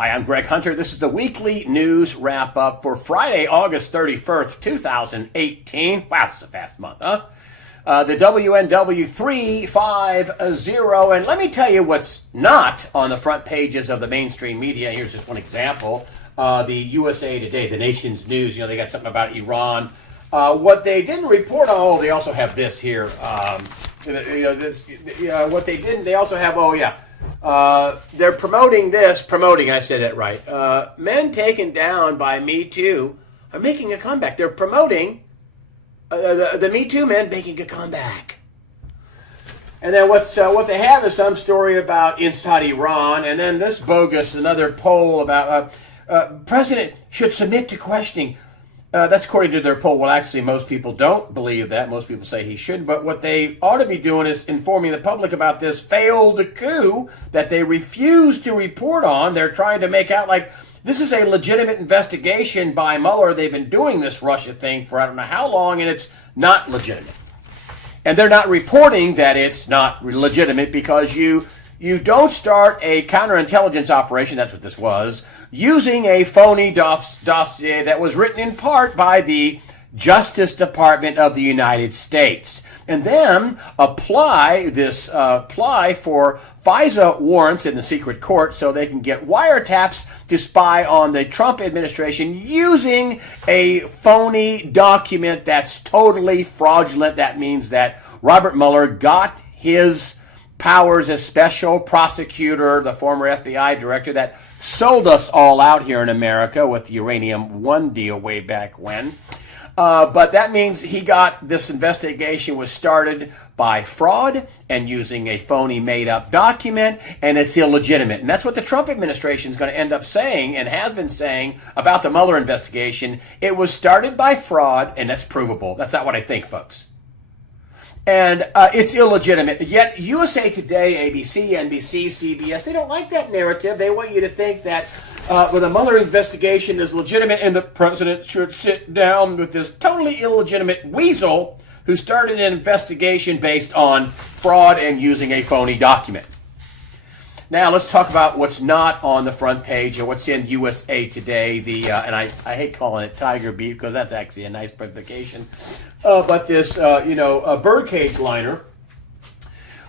Hi, I'm Greg Hunter. This is the weekly news wrap up for Friday, August 31st, 2018. Wow, it's a fast month, huh? The WNW 350. And let me tell you what's not on the front pages of the mainstream media. Here's just one example. The USA Today, the nation's news, they got something about Iran. What they didn't report on, they also have this here. What they didn't, they also have, they're promoting, I said that right. Men taken down by Me Too are making a comeback. They're promoting the Me Too men making a comeback. And then what they have is some story about inside Iran, and then this bogus, another poll about president should submit to questioning. That's according to their poll. Well, actually, most people don't believe that. Most people say he shouldn't. But what they ought to be doing is informing the public about this failed coup that they refuse to report on. They're trying to make out like this is a legitimate investigation by Mueller. They've been doing this Russia thing for I don't know how long, and it's not legitimate. And they're not reporting that it's not legitimate because you don't start a counterintelligence operation, that's what this was, using a phony dossier that was written in part by the Justice Department of the United States. And then apply for FISA warrants in the secret court so they can get wiretaps to spy on the Trump administration using a phony document that's totally fraudulent. That means that Robert Mueller got his powers as special prosecutor, the former FBI director that sold us all out here in America with the Uranium One deal way back when. But that means he got this investigation was started by fraud and using a phony made-up document, and it's illegitimate. And that's what the Trump administration is going to end up saying and has been saying about the Mueller investigation. It was started by fraud, and that's provable. That's not what I think, folks. And it's illegitimate. Yet USA Today, ABC, NBC, CBS, they don't like that narrative. They want you to think that the Mueller investigation is legitimate and the president should sit down with this totally illegitimate weasel who started an investigation based on fraud and using a phony document. Now let's talk about what's not on the front page and what's in USA Today. And I hate calling it Tiger Beat because that's actually a nice publication. But this, a birdcage liner,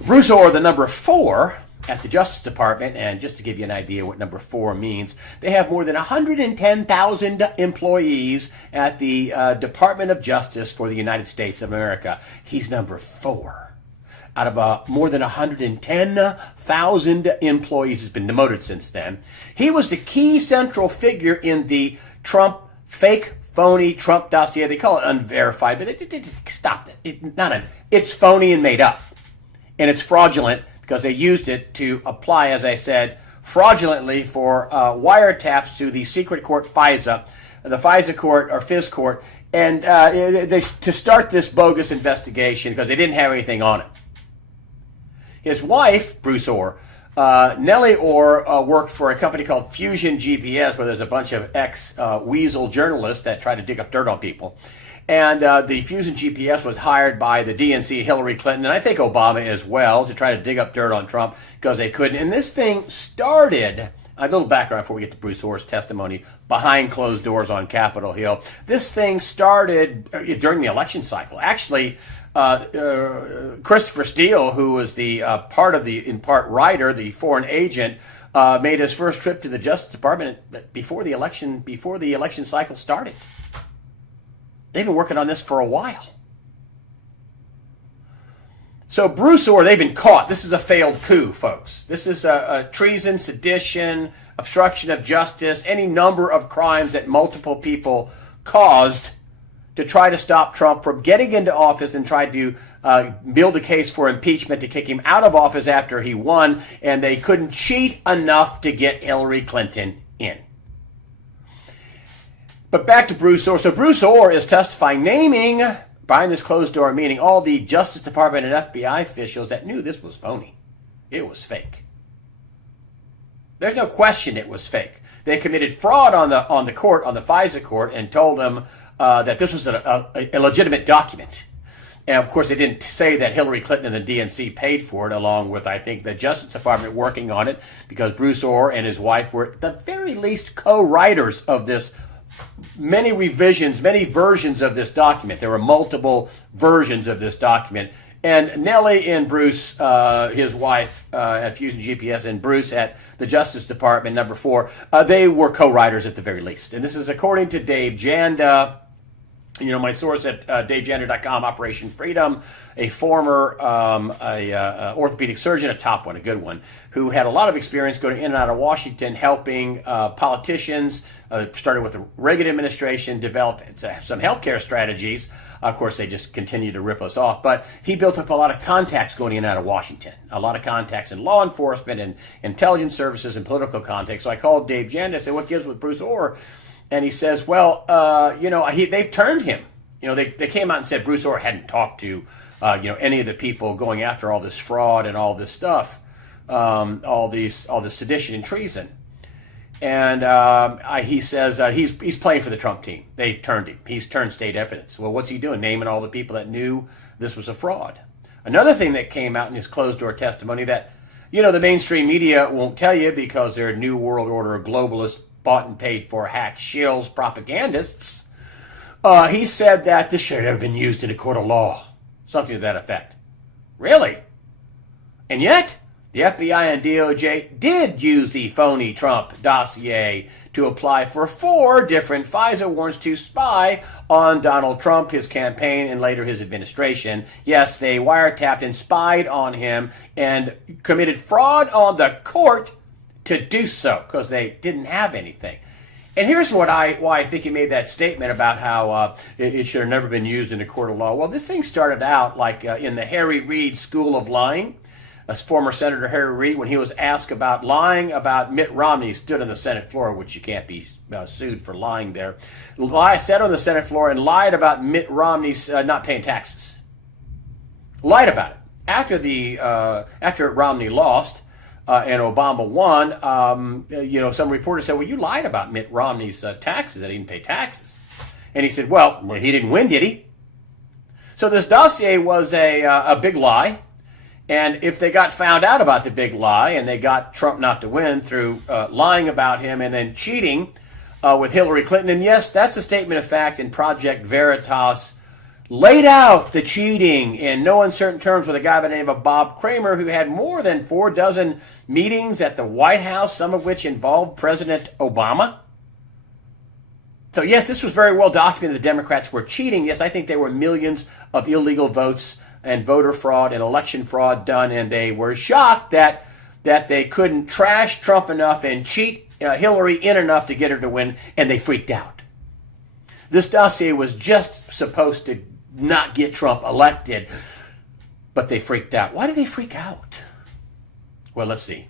Bruce Ohr, the number 4 at the Justice Department, and just to give you an idea what number 4 means, they have more than 110,000 employees at the Department of Justice for the United States of America. He's number 4. Out of more than 110,000 employees, has been demoted since then. He was the key central figure in the Trump fake, phony Trump dossier. They call it unverified, but stop it. It's phony and made up. And it's fraudulent because they used it to apply, as I said, fraudulently for wiretaps to the secret court FISA, the FISA court or FIS court, and to start this bogus investigation because they didn't have anything on it. His wife, Bruce Ohr, Nellie Ohr, worked for a company called Fusion GPS, where there's a bunch of ex-weasel journalists that try to dig up dirt on people. And the Fusion GPS was hired by the DNC, Hillary Clinton, and I think Obama as well, to try to dig up dirt on Trump because they couldn't. And this thing started, a little background before we get to Bruce Ohr's testimony, behind closed doors on Capitol Hill. This thing started during the election cycle. Actually, Christopher Steele, who was the in part writer, the foreign agent, made his first trip to the Justice Department before the election cycle started. They've been working on this for a while. So Bruce Ohr, they've been caught. This is a failed coup, folks. This is a treason, sedition, obstruction of justice, any number of crimes that multiple people caused to try to stop Trump from getting into office and try to build a case for impeachment to kick him out of office after he won, and they couldn't cheat enough to get Hillary Clinton in. But back to Bruce Ohr. So Bruce Ohr is testifying, naming, behind this closed door meeting, all the Justice Department and FBI officials that knew this was phony. It was fake. There's no question it was fake. They committed fraud on the court, on the FISA court, and told them that this was a legitimate document. And of course, they didn't say that Hillary Clinton and the DNC paid for it, along with, I think, the Justice Department working on it, because Bruce Ohr and his wife were at the very least co-writers of this. Many revisions, many versions of this document. There were multiple versions of this document. And Nellie and Bruce, his wife at Fusion GPS, and Bruce at the Justice Department, number 4, they were co-writers at the very least. And this is according to Dave Janda. My source at DaveJander.com, Operation Freedom, a former orthopedic surgeon, a top one, a good one, who had a lot of experience going in and out of Washington, helping politicians, started with the Reagan administration, develop some healthcare strategies. Of course, they just continue to rip us off. But he built up a lot of contacts going in and out of Washington, a lot of contacts in law enforcement and intelligence services and political contacts. So I called Dave Janda and said, what gives with Bruce Ohr? And he says, well, they've turned him. They came out and said Bruce Ohr hadn't talked to, any of the people going after all this fraud and all this stuff, all this sedition and treason. And he says he's playing for the Trump team. They turned him. He's turned state evidence. Well, what's he doing? Naming all the people that knew this was a fraud. Another thing that came out in his closed-door testimony that, the mainstream media won't tell you because they're New World Order globalists, bought and paid for hack shills propagandists. He said that this should have been used in a court of law. Something to that effect. Really? And yet, the FBI and DOJ did use the phony Trump dossier to apply for 4 different FISA warrants to spy on Donald Trump, his campaign, and later his administration. Yes, they wiretapped and spied on him and committed fraud on the court to do so because they didn't have anything. And here's why I think he made that statement about how it should have never been used in a court of law. Well, this thing started out like in the Harry Reid School of Lying. Former Senator Harry Reid, when he was asked about lying about Mitt Romney, stood on the Senate floor, which you can't be sued for lying there. Sat on the Senate floor and lied about Mitt Romney's not paying taxes. Lied about it. After Romney lost, and Obama won, some reporters said, well, you lied about Mitt Romney's taxes, that he didn't pay taxes. And he said, well, he didn't win, did he? So this dossier was a big lie. And if they got found out about the big lie and they got Trump not to win through lying about him and then cheating with Hillary Clinton, and yes, that's a statement of fact, and Project Veritas laid out the cheating in no uncertain terms with a guy by the name of Bob Kramer, who had more than 4 dozen meetings at the White House, some of which involved President Obama. So yes, this was very well documented. The Democrats were cheating. Yes, I think there were millions of illegal votes and voter fraud and election fraud done, and they were shocked that they couldn't trash Trump enough and cheat Hillary in enough to get her to win, and they freaked out. This dossier was just supposed to not get Trump elected, but they freaked out. Why did they freak out? Well, let's see.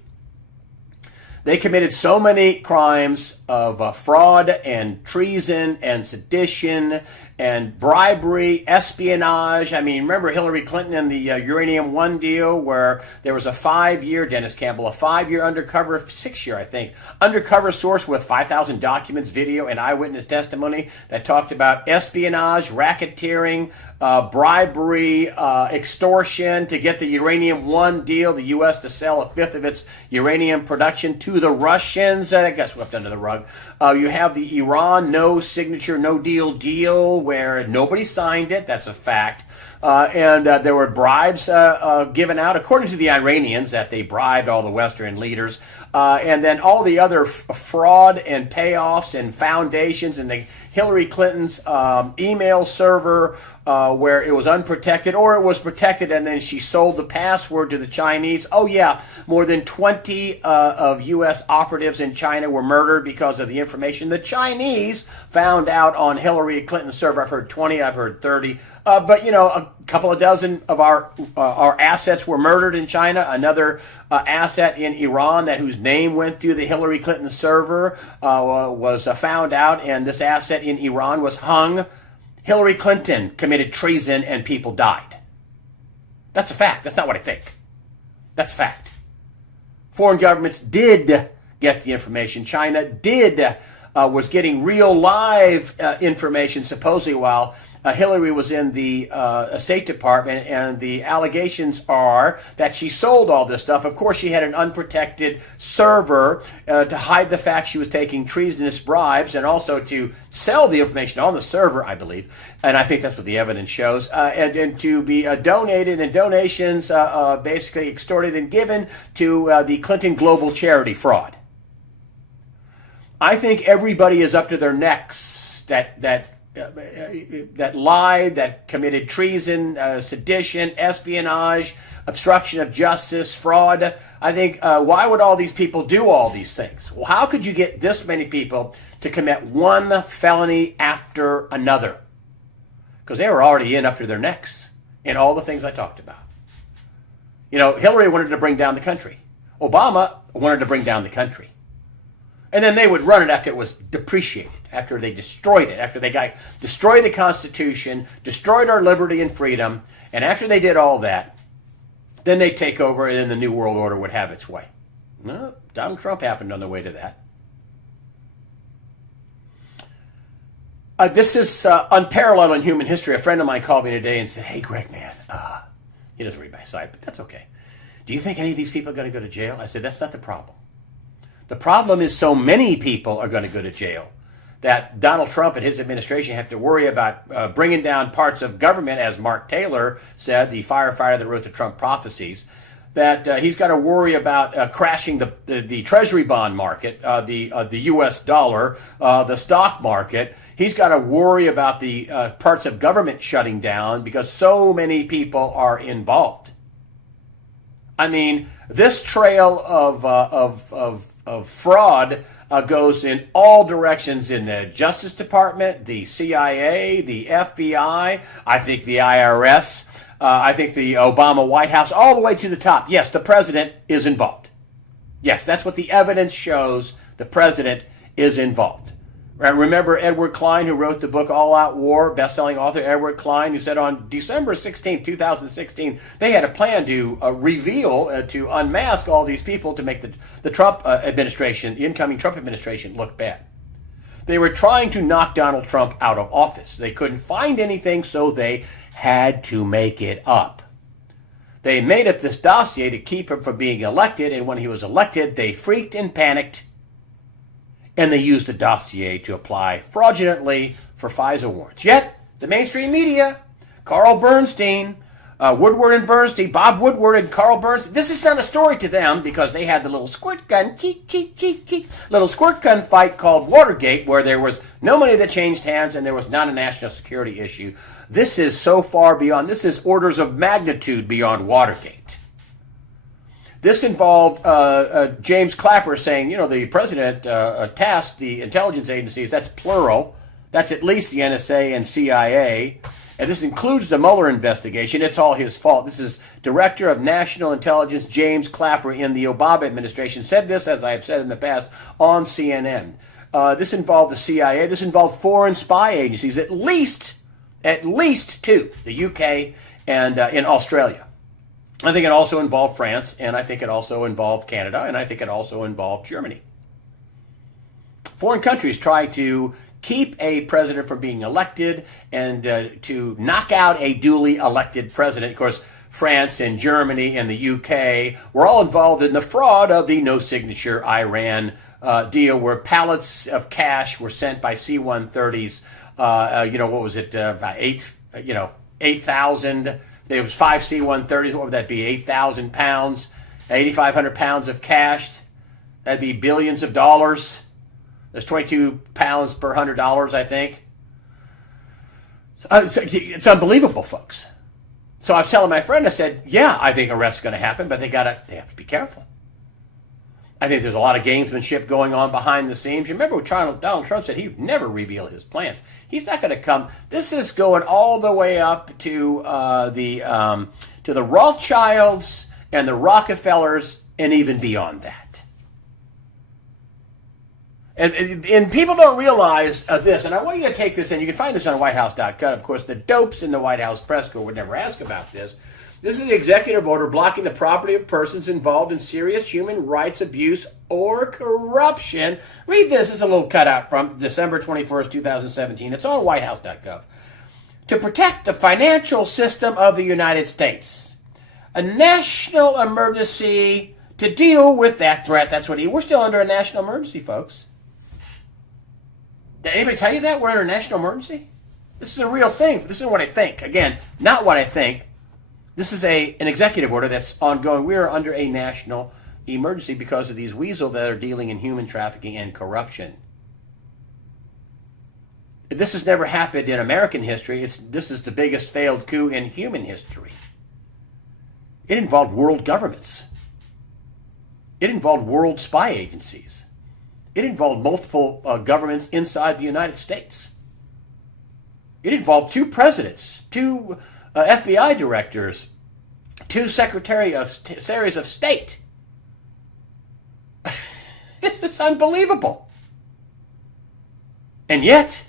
They committed so many crimes of fraud and treason and sedition and bribery, espionage. I mean, remember Hillary Clinton and the Uranium One deal where there was a 5-year, Dennis Campbell, a 5-year undercover, 6-year, I think, undercover source with 5,000 documents, video, and eyewitness testimony that talked about espionage, racketeering, bribery, extortion to get the Uranium One deal, the U.S. to sell 1/5 of its uranium production to the Russians. That got swept under the rug. You have the Iran no signature, no deal where nobody signed it. That's a fact. And there were bribes given out, according to the Iranians, that they bribed all the Western leaders. And then all the other fraud and payoffs and foundations and the Hillary Clinton's email server where it was unprotected or it was protected and then she sold the password to the Chinese. Oh, yeah, more than 20 of U.S. operatives in China were murdered because of the information the Chinese found out on Hillary Clinton's server. I've heard 20, I've heard 30. But, a couple of dozen of our assets were murdered in China. Another asset in Iran whose name went through the Hillary Clinton server was found out, and this asset in Iran was hung. Hillary Clinton committed treason and people died. That's a fact. That's not what I think. That's a fact. Foreign governments did get the information. China was getting real live information supposedly while Hillary was in the State Department, and the allegations are that she sold all this stuff. Of course, she had an unprotected server to hide the fact she was taking treasonous bribes, and also to sell the information on the server, I believe. And I think that's what the evidence shows. And to be donated, and donations basically extorted and given to the Clinton Global Charity fraud. I think everybody is up to their necks that lied, that committed treason, sedition, espionage, obstruction of justice, fraud. I think, why would all these people do all these things? Well, how could you get this many people to commit one felony after another? Because they were already up to their necks in all the things I talked about. You know, Hillary wanted to bring down the country. Obama wanted to bring down the country. And then they would run it after it was depreciated, after they destroyed it, after they destroyed the Constitution, destroyed our liberty and freedom, and after they did all that, then they'd take over and then the New World Order would have its way. No, Donald Trump happened on the way to that. This is unparalleled in human history. A friend of mine called me today and said, "Hey, Greg, man," he doesn't read my site, but that's okay. "Do you think any of these people are going to go to jail?" I said, "That's not the problem. The problem is so many people are going to go to jail that Donald Trump and his administration have to worry about bringing down parts of government," as Mark Taylor said, the firefighter that wrote the Trump prophecies, that he's got to worry about crashing the Treasury bond market, the U.S. dollar, the stock market. He's got to worry about the parts of government shutting down because so many people are involved. I mean, this trail of fraud goes in all directions in the Justice Department, the CIA, the FBI, I think the IRS, I think the Obama White House, all the way to the top. Yes, the president is involved. Yes, that's what the evidence shows. The president is involved. Remember Edward Klein, who wrote the book All Out War, best-selling author Edward Klein, who said on December 16, 2016, they had a plan to reveal, to unmask all these people to make the Trump administration, the incoming Trump administration, look bad. They were trying to knock Donald Trump out of office. They couldn't find anything, so they had to make it up. They made up this dossier to keep him from being elected, and when he was elected, they freaked and panicked, and they used the dossier to apply fraudulently for FISA warrants. Yet, the mainstream media, Carl Bernstein, Woodward and Bernstein, Bob Woodward and Carl Bernstein, this is not a story to them because they had the little squirt gun, little squirt gun fight called Watergate, where there was no money that changed hands and there was not a national security issue. This is so far beyond, this is orders of magnitude beyond Watergate. This involved James Clapper saying, you know, the president tasked the intelligence agencies, that's plural, that's at least the NSA and CIA, and this includes the Mueller investigation. It's all his fault. This is Director of National Intelligence James Clapper in the Obama administration, said this, as I have said in the past, on CNN. This involved the CIA. This involved foreign spy agencies, at least two, the UK and in Australia. I think it also involved France, and I think it also involved Canada, and I think it also involved Germany. Foreign countries try to keep a president from being elected and to knock out a duly elected president. Of course, France and Germany and the UK were all involved in the fraud of the no-signature Iran deal, where pallets of cash were sent by C-130s. What was it? About 8,000. There was 5 C-130s. What would that be? 8,000 pounds, 8,500 pounds of cash. That'd be billions of dollars. There's 22 pounds per $100, I think. It's unbelievable, folks. So I was telling my friend, I said, yeah, I think arrest's going to happen, but they have to be careful. I think there's a lot of gamesmanship going on behind the scenes. You remember Donald Trump said he'd never reveal his plans. He's not going to come. This is going all the way up to the Rothschilds and the Rockefellers and even beyond that. And people don't realize this, and I want you to take this in. You can find this on whitehouse.gov. Of course, the dopes in the White House press corps would never ask about this. This is the executive order blocking the property of persons involved in serious human rights abuse or corruption. Read this. It's a little cutout from December 21st, 2017. It's on whitehouse.gov. to protect the financial system of the United States. A national emergency to deal with that threat. That's what we're still under a national emergency, folks. Did anybody tell you that? We're under a national emergency? This is a real thing. This is what I think. Again, not what I think. This is an executive order that's ongoing. We are under a national emergency because of these weasels that are dealing in human trafficking and corruption. This has never happened in American history. This is the biggest failed coup in human history. It involved world governments. It involved world spy agencies. It involved multiple governments inside the United States. It involved 2 presidents, 2 FBI directors, 2 secretaries of state. This is unbelievable. And yet,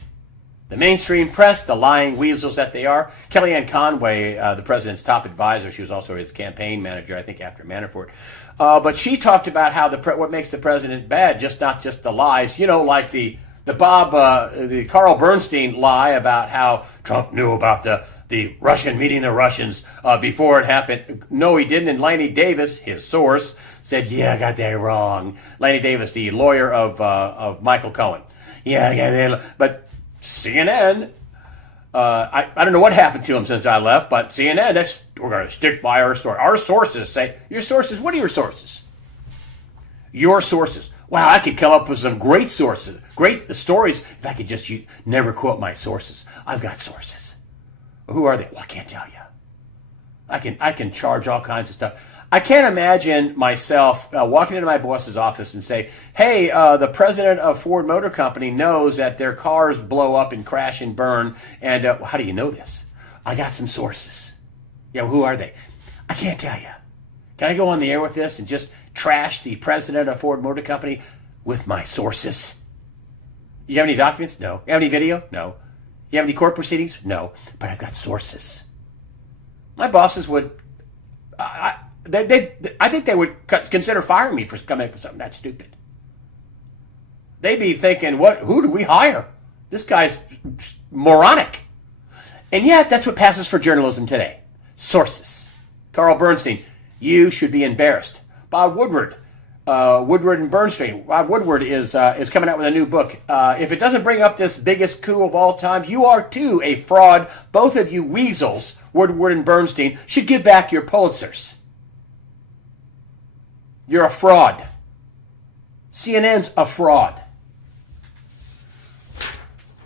the mainstream press, the lying weasels that they are, Kellyanne Conway, the president's top advisor, she was also his campaign manager, I think, after Manafort. But she talked about how what makes the president bad, not just the lies, like the Carl Bernstein lie about how Trump knew about the Russian meeting the Russians before it happened. No, he didn't. And Lanny Davis, his source, said, "Yeah, I got that wrong." Lanny Davis, the lawyer of Michael Cohen. Yeah, but CNN, I don't know what happened to him since I left, but CNN, we're going to stick by our story. Our sources say, your sources, what are your sources? Your sources. Wow, I could come up with some great sources, great stories, if I could just never quote my sources. I've got sources. Who are they? Well, I can't tell you. I can charge all kinds of stuff. I can't imagine myself walking into my boss's office and say, "Hey, the president of Ford Motor Company knows that their cars blow up and crash and burn." And how do you know this? I got some sources. Who are they? I can't tell you. Can I go on the air with this and just trash the president of Ford Motor Company with my sources? You have any documents? No. You have any video? No. You have any court proceedings? No. But I've got sources. My bosses would, I think they would consider firing me for coming up with something that stupid. They'd be thinking, who do we hire? This guy's moronic. And yet, that's what passes for journalism today. Sources. Carl Bernstein, you should be embarrassed. Bob Woodward, Woodward and Bernstein. Bob Woodward is coming out with a new book. If it doesn't bring up this biggest coup of all time, you are too a fraud. Both of you weasels, Woodward and Bernstein, should give back your Pulitzers. You're a fraud. CNN's a fraud.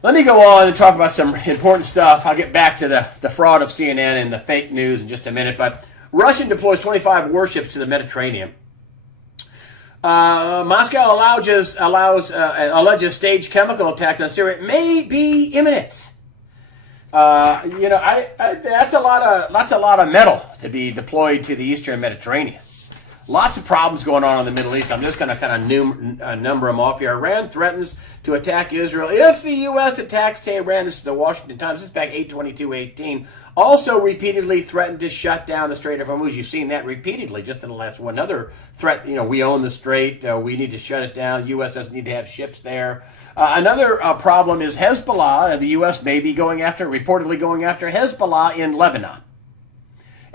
Let me go on and talk about some important stuff. I'll get back to the fraud of CNN and the fake news in just a minute. But Russia deploys 25 warships to the Mediterranean. Moscow alleges staged chemical attack on Syria. It may be imminent. That's a lot of metal to be deployed to the Eastern Mediterranean. Lots of problems going on in the Middle East. I'm just going to kind of number them off here. Iran threatens to attack Israel if the U.S. attacks Tehran. This is the Washington Times. This is back 8/22/18. Also repeatedly threatened to shut down the Strait of Hormuz. You've seen that repeatedly just in the last one. Another threat, we own the strait. We need to shut it down. U.S. doesn't need to have ships there. Another problem is Hezbollah. The U.S. may be reportedly going after Hezbollah in Lebanon.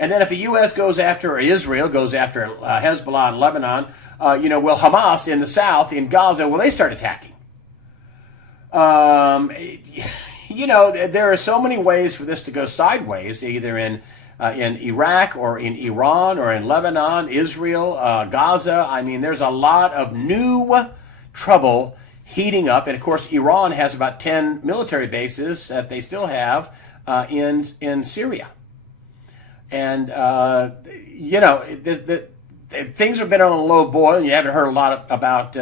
And then if the U.S. goes after, or Israel goes after Hezbollah in Lebanon, will Hamas in the south, in Gaza, will they start attacking? There are so many ways for this to go sideways, either in Iraq or in Iran or in Lebanon, Israel, Gaza. I mean, there's a lot of new trouble heating up. And, of course, Iran has about 10 military bases that they still have in Syria. And, things have been on a low boil, and you haven't heard a lot about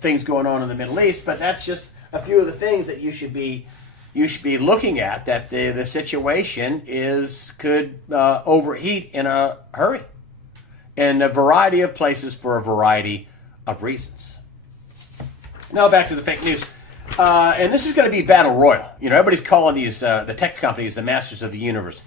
things going on in the Middle East, but that's just a few of the things that you should be looking at, that the situation could overheat in a hurry in a variety of places for a variety of reasons. Now back to the fake news. And this is going to be battle royal. Everybody's calling these the tech companies the masters of the universe.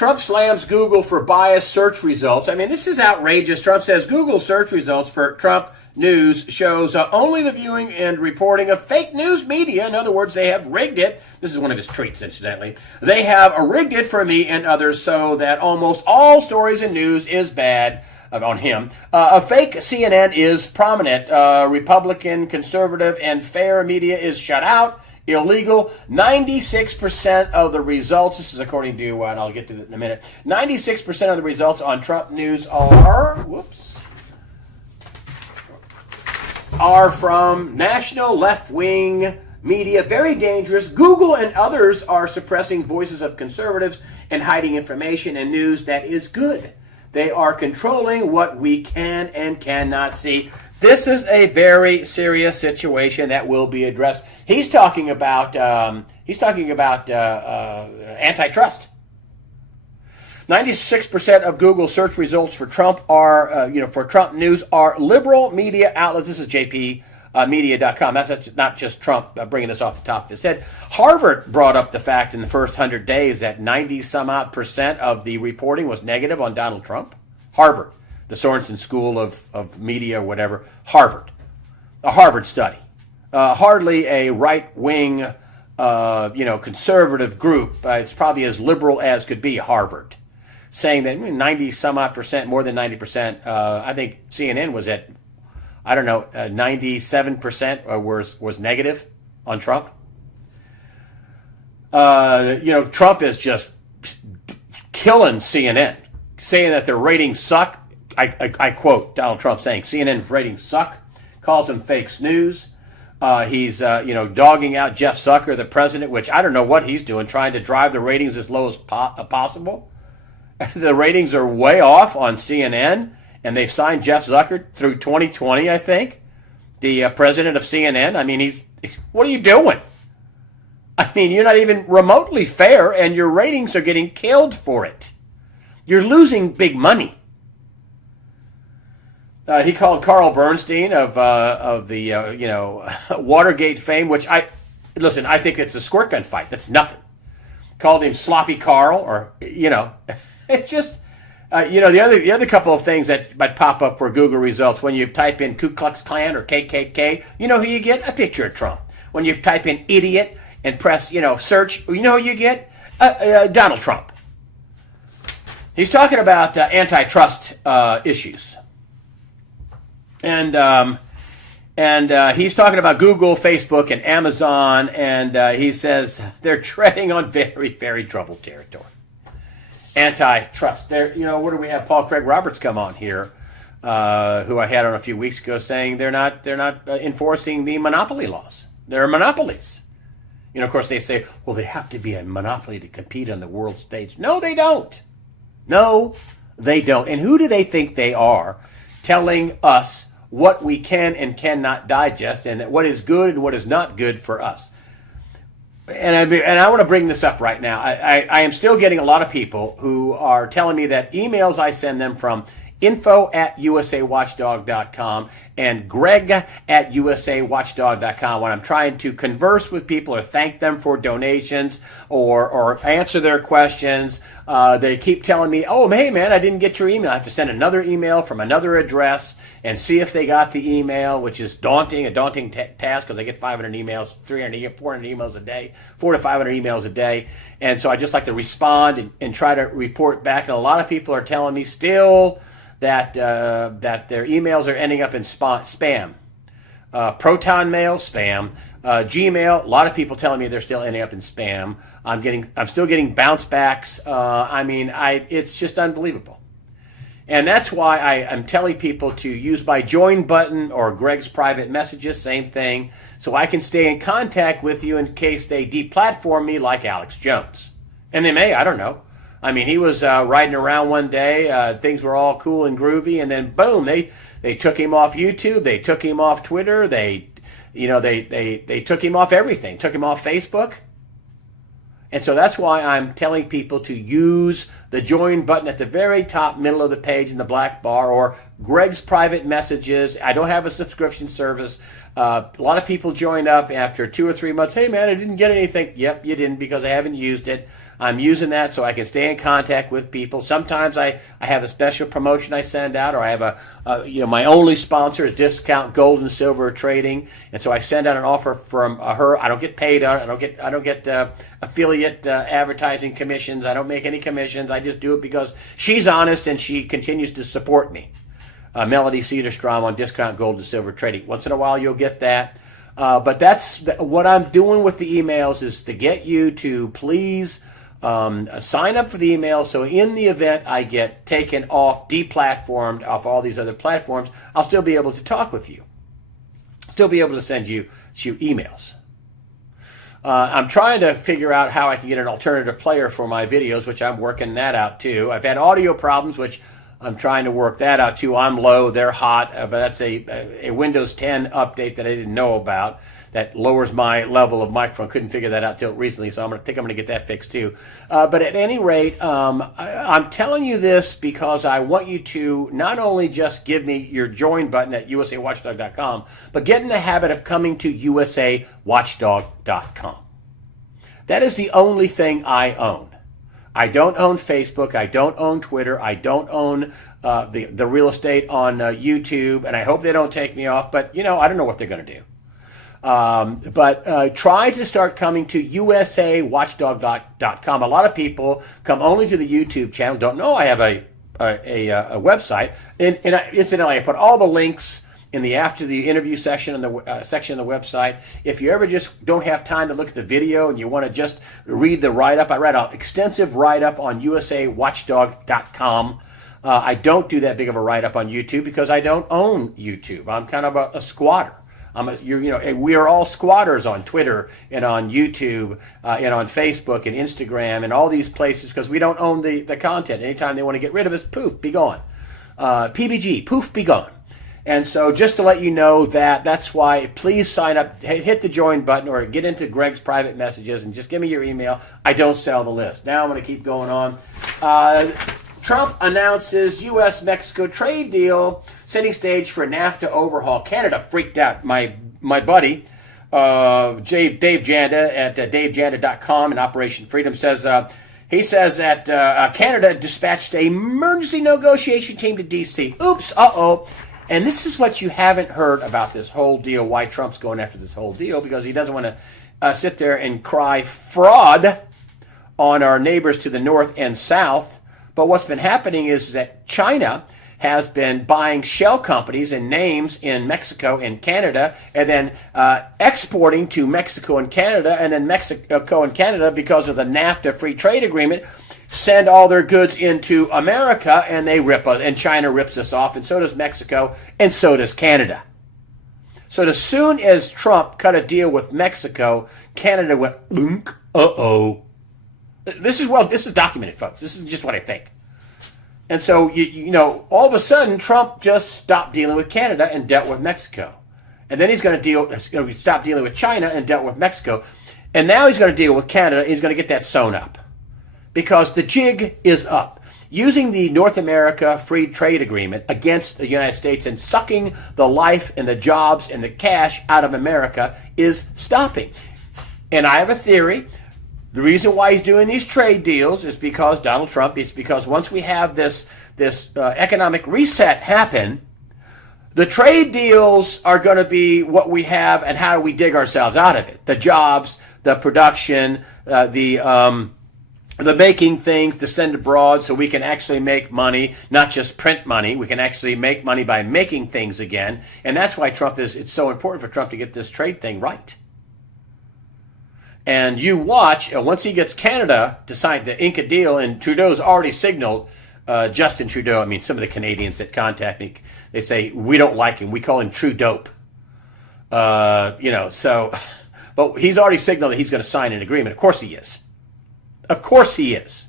Trump slams Google for biased search results. I mean, this is outrageous. Trump says Google search results for Trump news shows only the viewing and reporting of fake news media. In other words, they have rigged it. This is one of his tweets, incidentally. They have rigged it for me and others so that almost all stories and news is bad on him. A fake CNN is prominent. Republican, conservative, and fair media is shut out. Illegal. 96% of the results, this is according to, and I'll get to that in a minute, 96% of the results on Trump news are from national left-wing media. Very dangerous. Google and others are suppressing voices of conservatives and hiding information and news that is good. They are controlling what we can and cannot see. This is a very serious situation that will be addressed. He's talking about antitrust. 96% of Google search results for Trump are, for Trump news are liberal media outlets. This is JPmedia.com. That's not just Trump bringing this off the top of his head. Harvard brought up the fact in the first 100 days that 90-some-odd% of the reporting was negative on Donald Trump. Harvard, the Sorensen School of Media, whatever. Harvard, a Harvard study. Hardly a right-wing, conservative group. It's probably as liberal as could be, Harvard, saying that 90-some-odd%, more than 90%. I think CNN was at, 97% was negative on Trump. Trump is just killing CNN, saying that their ratings suck. I quote Donald Trump saying CNN's ratings suck, calls them fake news. He's dogging out Jeff Zucker, the president, which I don't know what he's doing, trying to drive the ratings as low as possible. The ratings are way off on CNN, and they've signed Jeff Zucker through 2020, I think, the president of CNN. I mean, what are you doing? I mean, you're not even remotely fair, and your ratings are getting killed for it. You're losing big money. He called Carl Bernstein of the Watergate fame, which I think it's a squirt gun fight. That's nothing. Called him Sloppy Carl, or it's just the other couple of things that might pop up for Google results when you type in Ku Klux Klan or KKK. You know who you get? A picture of Trump. When you type in idiot and press search, you know who you get? Donald Trump. He's talking about antitrust issues. And he's talking about Google, Facebook, and Amazon, and he says they're treading on very, very troubled territory. Antitrust. What do we have? Paul Craig Roberts come on here, who I had on a few weeks ago, saying they're not enforcing the monopoly laws. They're monopolies. Of course, they say, well, they have to be a monopoly to compete on the world stage. No, they don't. No, they don't. And who do they think they are, telling us what we can and cannot digest, and what is good and what is not good for us? And I want to bring this up right now. I am still getting a lot of people who are telling me that emails I send them from info@usawatchdog.com and greg@usawatchdog.com, when I'm trying to converse with people or thank them for donations or answer their questions, they keep telling me, oh, hey, man, I didn't get your email. I have to send another email from another address and see if they got the email, which is a daunting task, because I get 500 emails, 300, 400 emails a day, 400 to 500 emails a day. And so I just like to respond and try to report back. And a lot of people are telling me still that their emails are ending up in spam. Proton Mail, spam. Gmail, a lot of people telling me they're still ending up in spam. I'm still getting bounce backs. It's just unbelievable. And that's why I'm telling people to use my join button or Greg's private messages, same thing, so I can stay in contact with you in case they deplatform me like Alex Jones. And they may, I don't know. I mean, he was riding around one day, things were all cool and groovy, and then boom, they took him off YouTube, they took him off Twitter, they took him off everything, took him off Facebook. And so that's why I'm telling people to use the join button at the very top middle of the page in the black bar, or Greg's private messages. I don't have a subscription service. A lot of people join up after 2 or 3 months. Hey, man, I didn't get anything. Yep, you didn't, because I haven't used it. I'm using that so I can stay in contact with people. Sometimes I have a special promotion I send out, or I have my only sponsor is Discount Gold and Silver Trading, and so I send out an offer from her. I don't get paid on it. I don't get affiliate advertising commissions. I don't make any commissions. I just do it because she's honest and she continues to support me. Melody Cedarstrom on Discount Gold and Silver Trading. Once in a while you'll get that. But that's what I'm doing with the emails, is to get you to please sign up for the email, so in the event I get taken off, deplatformed off all these other platforms, I'll still be able to talk with you. Still be able to send you emails. I'm trying to figure out how I can get an alternative player for my videos, which I'm working that out too. I've had audio problems, which I'm trying to work that out too. I'm low, they're hot, but that's a Windows 10 update that I didn't know about that lowers my level of microphone. Couldn't figure that out till recently, so I think I'm going to get that fixed too. But at any rate, I'm telling you this because I want you to not only just give me your join button at usawatchdog.com, but get in the habit of coming to usawatchdog.com. That is the only thing I own. I don't own Facebook. I don't own Twitter. I don't own the real estate on YouTube, and I hope they don't take me off. But, I don't know what they're going to do. But try to start coming to usawatchdog.com. A lot of people come only to the YouTube channel, don't know I have a website. And incidentally, I put all the links in the after the interview section in the section of the website. If you ever just don't have time to look at the video and you want to just read the write-up, I write an extensive write-up on usawatchdog.com. I don't do that big of a write-up on YouTube because I don't own YouTube. I'm kind of a squatter. We are all squatters on Twitter and on YouTube and on Facebook and Instagram and all these places because we don't own the content. Anytime they want to get rid of us, poof, be gone. PBG, poof, be gone. And so just to let you know that's why please sign up, hit the join button or get into Greg's private messages and just give me your email. I don't sell the list. Now I'm going to keep going on. Trump announces U.S.-Mexico trade deal, setting stage for NAFTA overhaul. Canada freaked out. My buddy, Dave Janda at davejanda.com and Operation Freedom says, he says that Canada dispatched an emergency negotiation team to D.C. Oops, uh-oh. And this is what you haven't heard about this whole deal, why Trump's going after this whole deal, because he doesn't want to sit there and cry fraud on our neighbors to the north and south. But what's been happening is that China has been buying shell companies and names in Mexico and Canada and then exporting to Mexico and Canada, and then Mexico and Canada, because of the NAFTA free trade agreement, send all their goods into America, and they rip us, and China rips us off, and so does Mexico, and so does Canada. So as soon as Trump cut a deal with Mexico, Canada went, uh-oh. This is documented, folks. This is just what I think. And so, all of a sudden, Trump just stopped dealing with Canada and dealt with Mexico. And then he's going to stop dealing with China and dealt with Mexico. And now he's going to deal with Canada. He's going to get that sewn up. Because the jig is up. Using the North America Free Trade Agreement against the United States and sucking the life and the jobs and the cash out of America is stopping. And I have a theory. The reason why he's doing these trade deals is because Donald Trump, is because once we have this economic reset happen, the trade deals are going to be what we have and how do we dig ourselves out of it. The jobs, the production, the making things to send abroad so we can actually make money, not just print money. We can actually make money by making things again. And that's why it's so important for Trump to get this trade thing right. And you watch, once he gets Canada to ink a deal, and Trudeau's already signaled, Justin Trudeau, some of the Canadians that contact me, they say, we don't like him. We call him True Dope. But he's already signaled that he's going to sign an agreement. Of course he is. Of course he is.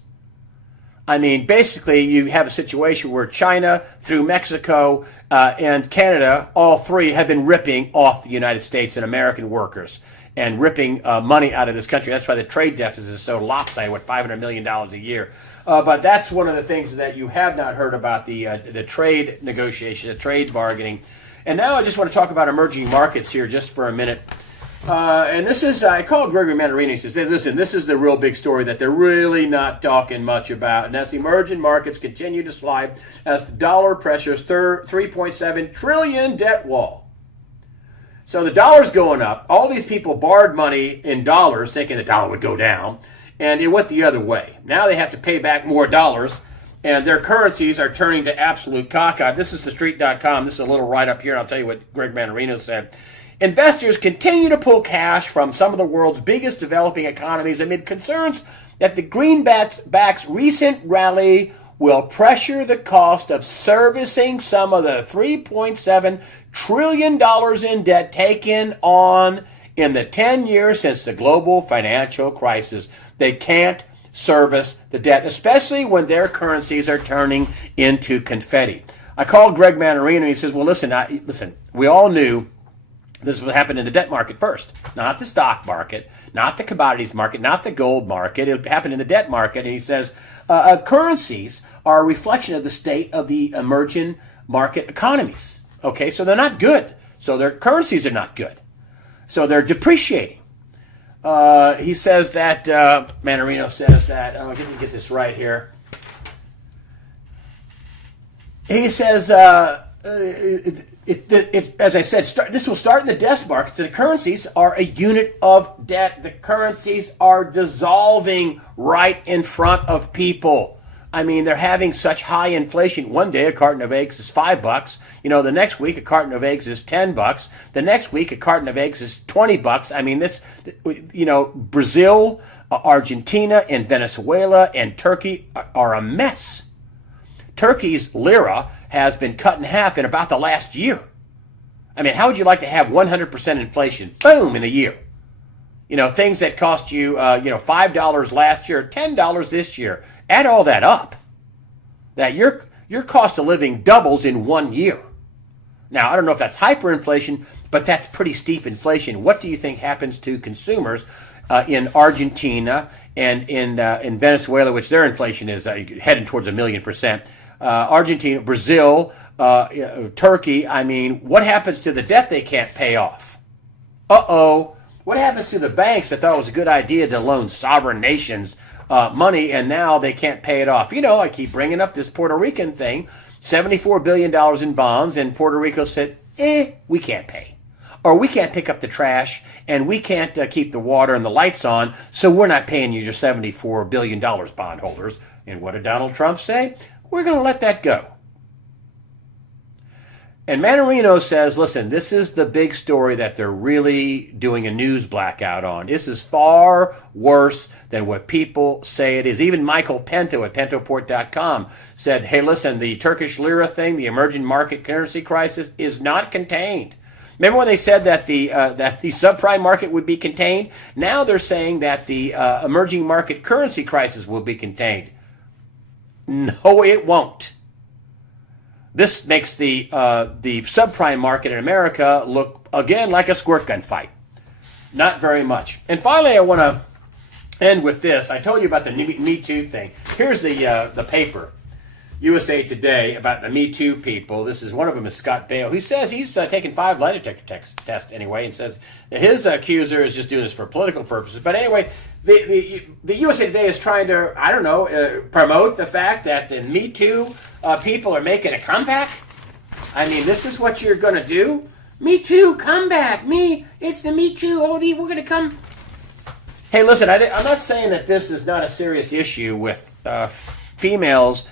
Basically, you have a situation where China, through Mexico, and Canada, all three have been ripping off the United States and American workers and ripping money out of this country. That's why the trade deficit is so lopsided, $500 million a year. But that's one of the things that you have not heard about, the trade negotiation, the trade bargaining. And now I just want to talk about emerging markets here just for a minute. And this is, I called Gregory Mannarino. He says, listen, this is the real big story that they're really not talking much about. And as the emerging markets continue to slide, as the dollar pressures 3.7 trillion debt wall. So the dollar's going up. All these people borrowed money in dollars, thinking the dollar would go down, and it went the other way. Now they have to pay back more dollars, and their currencies are turning to absolute caca. This is TheStreet.com. This is a little write-up here, and I'll tell you what Greg Mannarino said. Investors continue to pull cash from some of the world's biggest developing economies amid concerns that the greenback's recent rally will pressure the cost of servicing some of the $3.7 trillion in debt taken on in the 10 years since the global financial crisis. They can't service the debt, especially when their currencies are turning into confetti. I called Greg Mannarino, and he says, well, listen, we all knew this would happen in the debt market first, not the stock market, not the commodities market, not the gold market. It happened in the debt market. And he says currencies are a reflection of the state of the emerging market economies. Okay, so they're not good. So their currencies are not good. So they're depreciating. He says that, Mannarino says that, let me get this right here. He says, as I said, this will start in the debt markets. The currencies are a unit of debt. The currencies are dissolving right in front of people. I mean, they're having such high inflation. One day a carton of eggs is $5. The next week a carton of eggs is $10. The next week a carton of eggs is $20. I mean, Brazil, Argentina, and Venezuela and Turkey are a mess. Turkey's lira has been cut in half in about the last year. I mean, how would you like to have 100% inflation? Boom, in a year. Things that cost you, $5 last year, $10 this year. Add all that up. That your cost of living doubles in 1 year. Now, I don't know if that's hyperinflation, but that's pretty steep inflation. What do you think happens to consumers in Argentina and in Venezuela, which their inflation is heading towards 1,000,000%? Argentina, Brazil, Turkey. I mean, what happens to the debt they can't pay off? Uh-oh. What happens to the banks that thought it was a good idea to loan sovereign nations money, and now they can't pay it off? I keep bringing up this Puerto Rican thing, $74 billion in bonds, and Puerto Rico said, we can't pay. Or we can't pick up the trash, and we can't keep the water and the lights on, so we're not paying you your $74 billion, bondholders. And what did Donald Trump say? We're going to let that go. And Mannarino says, listen, this is the big story that they're really doing a news blackout on. This is far worse than what people say it is. Even Michael Pento at pentoport.com said, hey, listen, the Turkish lira thing, the emerging market currency crisis is not contained. Remember when they said that the subprime market would be contained? Now they're saying that the emerging market currency crisis will be contained. No, it won't. This makes the subprime market in America look, again, like a squirt gun fight. Not very much. And finally, I want to end with this. I told you about the Me Too thing. Here's the paper, USA Today, about the Me Too people. This is one of them is Scott Baio. He says he's taken 5 lie detector tests anyway, and says his accuser is just doing this for political purposes. But anyway, the USA Today is trying to, promote the fact that the Me Too people are making a comeback. I mean, this is what you're going to do? Me Too, comeback. It's the Me Too. Oh, we're going to come. Hey, listen, I'm not saying that this is not a serious issue with females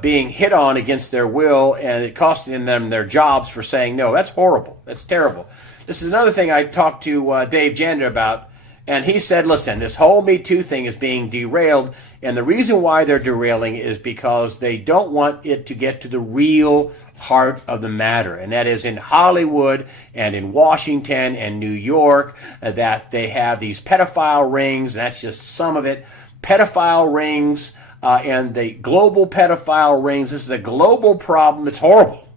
being hit on against their will and it costing them their jobs for saying no. That's horrible. That's terrible. This is another thing I talked to Dave Jander about, and he said, listen, this whole Me Too thing is being derailed, and the reason why they're derailing is because they don't want it to get to the real heart of the matter, and that is in Hollywood and in Washington and New York, that they have these pedophile rings. That's just some of it. Pedophile rings and the global pedophile rings. This is a global problem. It's horrible.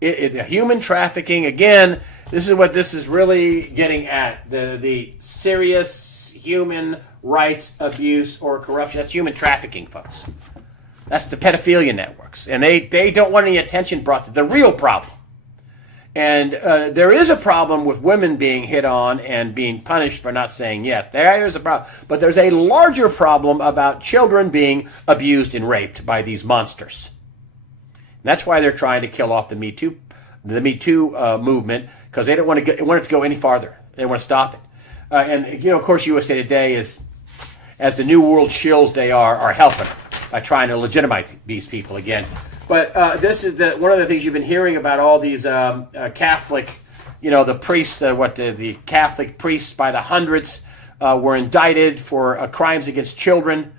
Human trafficking, again, this is what this is really getting at. The serious human rights abuse or corruption. That's human trafficking, folks. That's the pedophilia networks. And they don't want any attention brought to the real problem. And there is a problem with women being hit on and being punished for not saying yes. There is a problem. But there's a larger problem about children being abused and raped by these monsters. And that's why they're trying to kill off the Me Too movement, because they don't want it to go any farther. They want to stop it. And, of course, USA Today is, as the New World shills they are helping by trying to legitimize these people again. But this is one of the things you've been hearing about all these Catholic, the priests, the Catholic priests by the hundreds were indicted for crimes against children,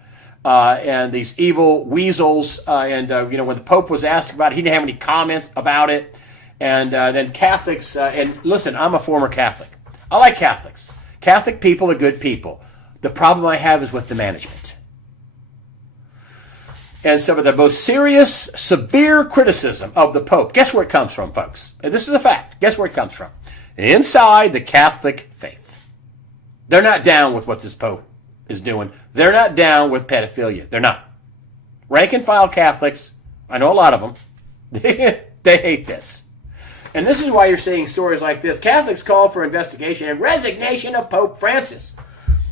and these evil weasels. And when the Pope was asked about it, he didn't have any comments about it. And then Catholics, and listen, I'm a former Catholic. I like Catholics. Catholic people are good people. The problem I have is with the management. And some of the most serious, severe criticism of the Pope, guess where it comes from, folks? And this is a fact. Guess where it comes from? Inside the Catholic faith. They're not down with what this Pope is doing. They're not down with pedophilia. They're not. Rank and file Catholics, I know a lot of them, they hate this. And this is why you're seeing stories like this. Catholics call for investigation and resignation of Pope Francis.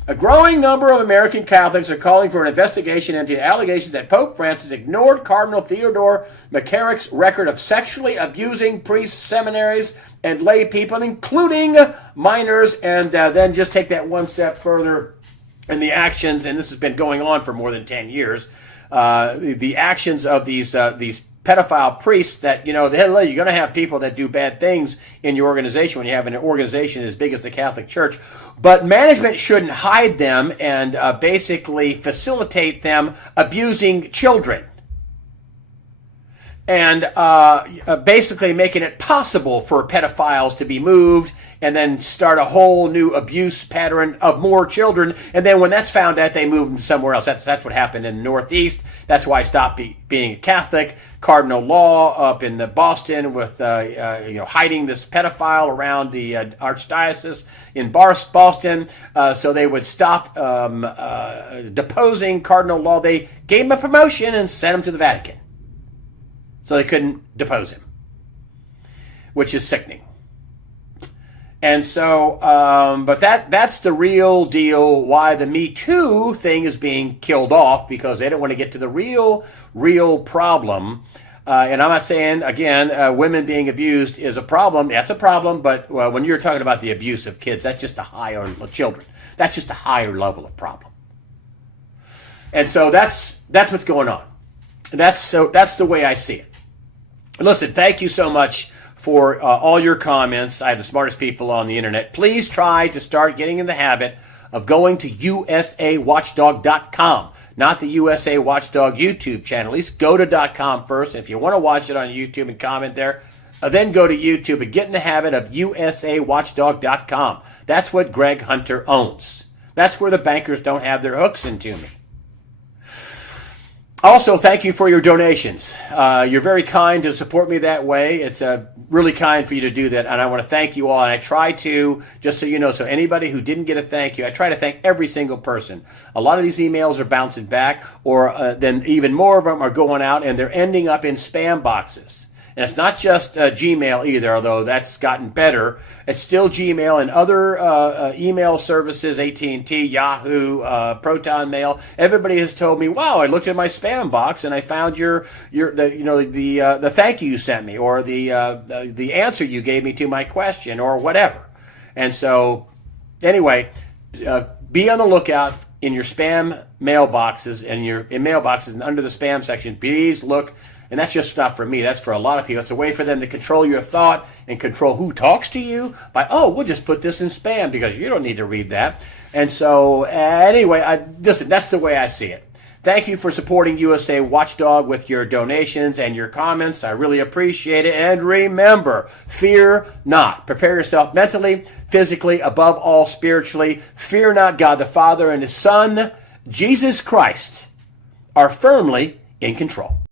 A growing number of American Catholics are calling for an investigation into allegations that Pope Francis ignored Cardinal Theodore McCarrick's record of sexually abusing priests, seminaries, and lay people, including minors, and then just take that one step further in the actions, and this has been going on for more than 10 years, the actions of these pedophile priests that, you're going to have people that do bad things in your organization when you have an organization as big as the Catholic Church. But management shouldn't hide them and basically facilitate them abusing children. And basically making it possible for pedophiles to be moved and then start a whole new abuse pattern of more children. And then when that's found out, they move them somewhere else. That's what happened in the Northeast. That's why I stopped being a Catholic. Cardinal Law up in Boston with hiding this pedophile around the archdiocese in Boston, so they would stop deposing Cardinal Law. They gave him a promotion and sent him to the Vatican, so they couldn't depose him, which is sickening. And so, but that's the real deal why the Me Too thing is being killed off, because they don't want to get to the real problem. And I'm not saying, again, women being abused is a problem. That's a problem, but when you're talking about the abuse of kids, that's just a higher, children, that's just a higher level of problem. And so that's what's going on. And that's the way I see it. Listen, thank you so much for all your comments. I have the smartest people on the internet. Please try to start getting in the habit of going to usawatchdog.com, not the USA Watchdog YouTube channel. At least go to .com first. And if you want to watch it on YouTube and comment there, then go to YouTube and get in the habit of usawatchdog.com. That's what Greg Hunter owns. That's where the bankers don't have their hooks into me. Also, thank you for your donations. You're very kind to support me that way. It's really kind for you to do that, and I want to thank you all. And I try to, just so you know, so anybody who didn't get a thank you, I try to thank every single person. A lot of these emails are bouncing back, or then even more of them are going out, and they're ending up in spam boxes. And it's not just Gmail either, although that's gotten better. It's still Gmail and other email services, AT&T, Yahoo, Proton Mail. Everybody has told me, "Wow, I looked in my spam box and I found the thank you sent me, or the answer you gave me to my question, or whatever." And so, anyway, be on the lookout in your spam mailboxes and in mailboxes and under the spam section. Please look. And that's just not for me. That's for a lot of people. It's a way for them to control your thought and control who talks to you by, we'll just put this in spam because you don't need to read that. And so, anyway, listen, that's the way I see it. Thank you for supporting USA Watchdog with your donations and your comments. I really appreciate it. And remember, fear not. Prepare yourself mentally, physically, above all spiritually. Fear not. God the Father and His Son, Jesus Christ, are firmly in control.